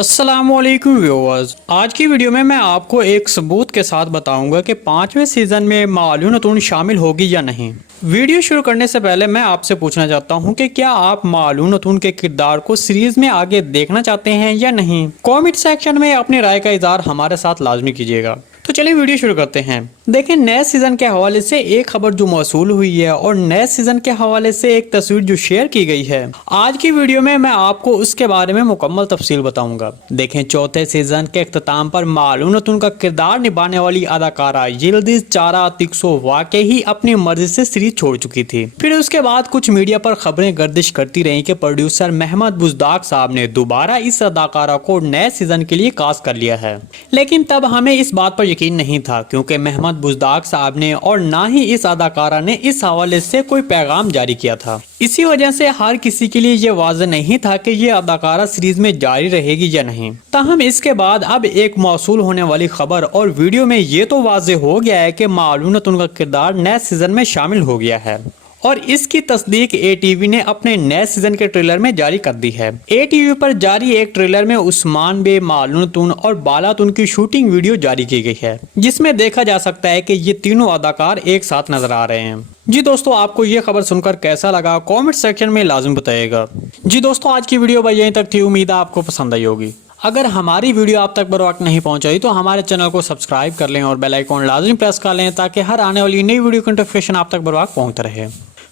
अस्सलाम वालेकुम व्यूअर्स। आज की वीडियो में मैं आपको एक सबूत के साथ बताऊंगा कि 5वें सीज़न में मालून नतून शामिल होगी या नहीं। वीडियो शुरू करने से पहले मैं आपसे पूछना चाहता हूं कि क्या आप मालून नतून के किरदार को सीरीज में आगे देखना चाहते हैं या नहीं। कमेंट सेक्शन में अपनी राय का इजहार हमारे साथ लाजमी कीजिएगा। तो चलिए वीडियो शुरू करते हैं। देखिए, नए सीजन के हवाले से एक खबर जो मौसूल हुई है और नए सीजन के हवाले से एक तस्वीर जो शेयर की गई है, आज की वीडियो में मैं आपको उसके बारे में मुकम्मल तफसील बताऊंगा। देखें, चौथे सीजन के इख्तिताम पर मालून नतून का किरदार निभाने वाली अदाकारा यिल्दिज चारा अतिक्सो वाकई ही अपनी मर्जी से सीरीज छोड़ चुकी थी। फिर उसके बाद कुछ मीडिया पर खबरें गर्दिश करती रही कि प्रोड्यूसर महमद बुज़दाक साहब ने दोबारा इस अदाकारा को नए सीजन के लिए कास्ट कर लिया है, लेकिन तब हमें इस बात पर यकीन नहीं था क्योंकि महमद बुज़दाक साहब ने और ना ही इस अदाकारा ने इस हवाले से कोई पैगाम जारी किया था। इसी वजह से हर किसी के लिए ये वाज़ेह नहीं था कि ये अदाकारा सीरीज में जारी रहेगी या नहीं। ताहम इसके बाद अब एक मौसूल होने वाली खबर और वीडियो में ये तो वाज़ेह हो गया है कि मालून नतून का किरदार नए सीजन में शामिल हो गया है और इसकी तस्दीक ATV ने अपने नए सीजन के ट्रेलर में जारी कर दी है। ATV पर जारी एक ट्रेलर में उस्मान बे, मालून नतून और बालातून की शूटिंग वीडियो जारी की गई है, जिसमें देखा जा सकता है कि ये तीनों अदाकार एक साथ नजर आ रहे हैं। जी दोस्तों, आपको ये खबर सुनकर कैसा लगा कमेंट सेक्शन में लाजिम बताइएगा। जी दोस्तों, आज की वीडियो भाई यहीं तक थी। उम्मीद है आपको पसंद आई होगी। अगर हमारी वीडियो आप तक बर वक्त नहीं पहुंचाई तो हमारे चैनल को सब्सक्राइब कर लें और बेल आइकॉन लाजिम प्रेस कर लें ताकि हर आने वाली नई वीडियो की नोटिफिकेशन आप तक बर वक्त पहुंचता रहे।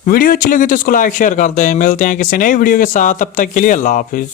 वीडियो अच्छी लगी तो इसको लाइक शेयर कर दें। मिलते हैं किसी नई वीडियो के साथ, तब तक के लिए अल्लाह हाफिज़।